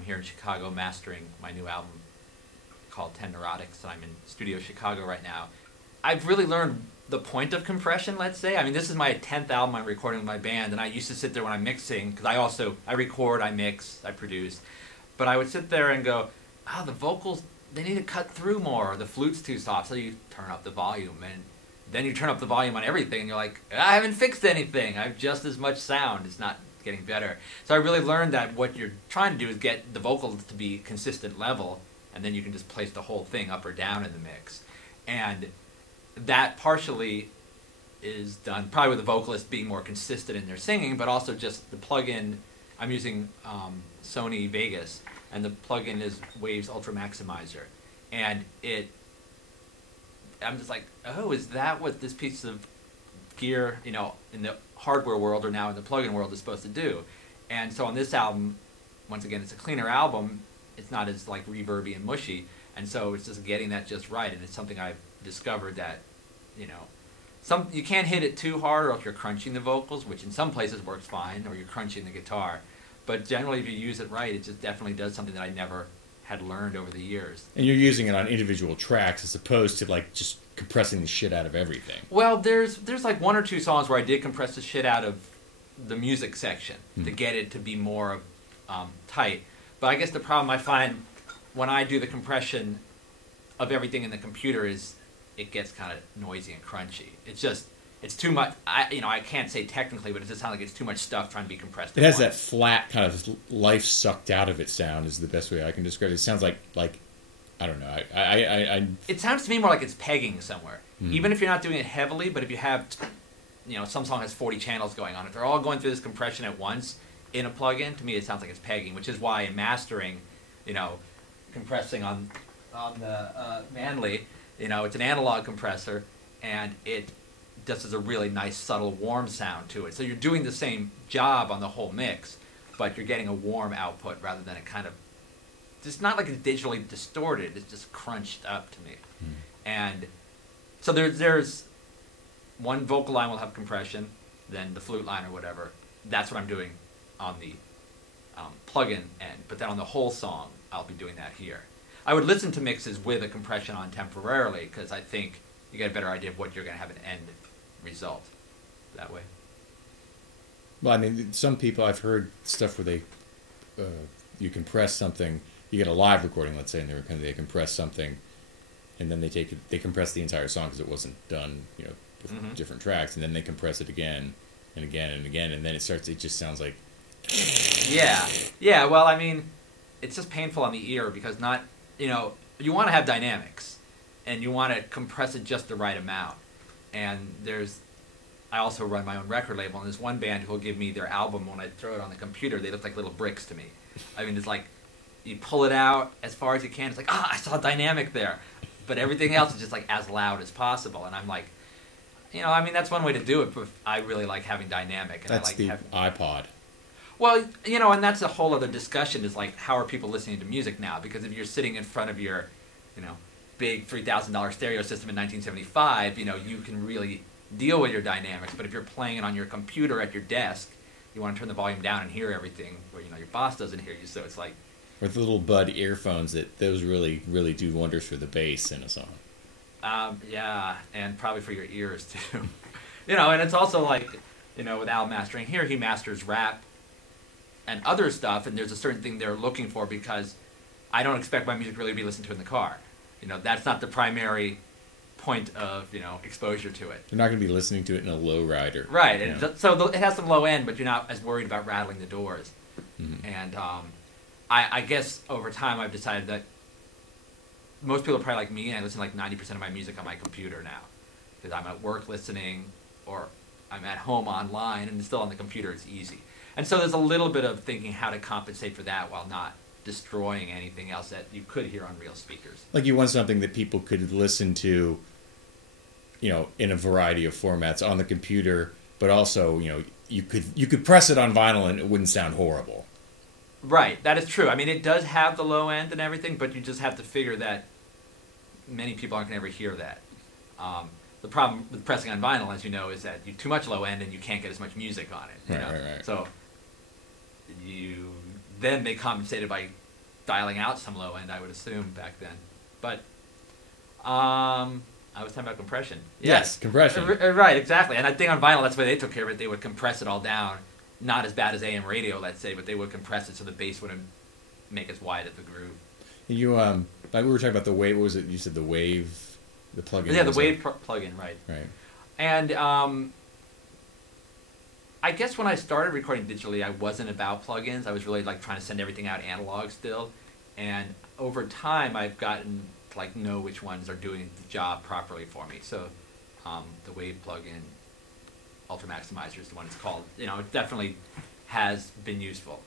I'm here in Chicago mastering my new album called 10 Neurotics. I'm in Studio Chicago right now. I've really learned the point of compression, let's say. I mean, this is my 10th album I'm recording with my band, and I used to sit there when I'm mixing, because I record, I mix, I produce, but I would sit there and go, oh, the vocals, they need to cut through more, the flute's too soft, so you turn up the volume, and then you turn up the volume on everything, and you're like, I haven't fixed anything, I have just as much sound, it's not getting better. So I really learned that what you're trying to do is get the vocals to be consistent level, and then you can just place the whole thing up or down in the mix. And that partially is done probably with the vocalist being more consistent in their singing, but also just the plugin. I'm using Sony Vegas, and the plugin is Waves Ultramaximizer, and I'm just like, oh, is that what this piece of gear, you know, in the hardware world or now in the plugin world is supposed to do? And so on this album, once again, it's a cleaner album. It's not as like reverby and mushy, and so it's just getting that just right. And it's something I've discovered that, you know, you can't hit it too hard, or if you're crunching the vocals, which in some places works fine, or you're crunching the guitar. But generally, if you use it right, it just definitely does something that I never had learned over the years. And you're using it on individual tracks as opposed to like just compressing the shit out of everything. Well, there's like one or two songs where I did compress the shit out of the music section to get it to be more tight. But I guess the problem I find when I do the compression of everything in the computer is it gets kind of noisy and crunchy. It's too much. I can't say technically, but it just sounds like it's too much stuff trying to be compressed. It has that flat kind of life sucked out of it sound is the best way I can describe it. It sounds like I don't know. It sounds to me more like it's pegging somewhere. Even if you're not doing it heavily, but if you have, you know, some song has 40 channels going on, if they're all going through this compression at once in a plugin, to me it sounds like it's pegging, which is why in mastering, you know, compressing on the Manly, you know, it's an analog compressor, and it just has a really nice, subtle, warm sound to it. So you're doing the same job on the whole mix, but you're getting a warm output rather than a kind of, it's not like it's digitally distorted, it's just crunched up to me. And so there's one vocal line will have compression, then the flute line or whatever. That's what I'm doing on the plugin end, but then on the whole song, I'll be doing that here. I would listen to mixes with a compression on temporarily, because I think you get a better idea of what you're going to have an end result that way. Well, I mean, some people, I've heard stuff where they, you compress something, you get a live recording, let's say, and they compress something, and then they compress the entire song because it wasn't done, you know, with different tracks, and then they compress it again and again and again, and then it just sounds like... Yeah, well, I mean, it's just painful on the ear because not, you know, you want to have dynamics, and you want to compress it just the right amount. And I also run my own record label, and there's one band who will give me their album when I throw it on the computer. They look like little bricks to me. I mean, it's like, you pull it out as far as you can, it's like, I saw a dynamic there. But everything else is just like as loud as possible. And I'm like, you know, I mean, that's one way to do it, but I really like having dynamic. And that's the iPod. Well, you know, and that's a whole other discussion, is like, how are people listening to music now? Because if you're sitting in front of your, you know, big $3,000 stereo system in 1975, you know, you can really deal with your dynamics. But if you're playing it on your computer at your desk, you want to turn the volume down and hear everything, where, you know, your boss doesn't hear you. So it's like... With the little Bud earphones, those really, really do wonders for the bass in a song. Yeah, and probably for your ears, too. You know, and it's also like, you know, with Al mastering here, he masters rap and other stuff, and there's a certain thing they're looking for, because I don't expect my music really to be listened to in the car. You know, that's not the primary point of, you know, exposure to it. You're not going to be listening to it in a lowrider. Right, and so it has some low end, but you're not as worried about rattling the doors. And I guess over time I've decided that most people are probably like me, and I listen to like 90% of my music on my computer now. Because I'm at work listening, or I'm at home online, and still on the computer it's easy. And so there's a little bit of thinking how to compensate for that while not destroying anything else that you could hear on real speakers. Like, you want something that people could listen to, you know, in a variety of formats on the computer, but also, you know, you could press it on vinyl and it wouldn't sound horrible. Right, that is true. I mean, it does have the low end and everything, but you just have to figure that many people aren't going to ever hear that. The problem with pressing on vinyl, as you know, is that you too much low end and you can't get as much music on it. You know? Right. So then they compensated by dialing out some low end, I would assume back then. But I was talking about compression. Yes, compression. Right, exactly. And I think on vinyl, that's why they took care of it. They would compress it all down. Not as bad as AM radio, let's say, but they would compress it so the bass wouldn't make as wide as the groove. You, like we were talking about the wave. What was it? You said the wave, the plugin. Yeah, the wave plugin, right. Right. And I guess when I started recording digitally, I wasn't about plugins. I was really like trying to send everything out analog still. And over time, I've gotten to like know which ones are doing the job properly for me. So the Wave plugin, Ultramaximizer is the one it's called. You know, it definitely has been useful.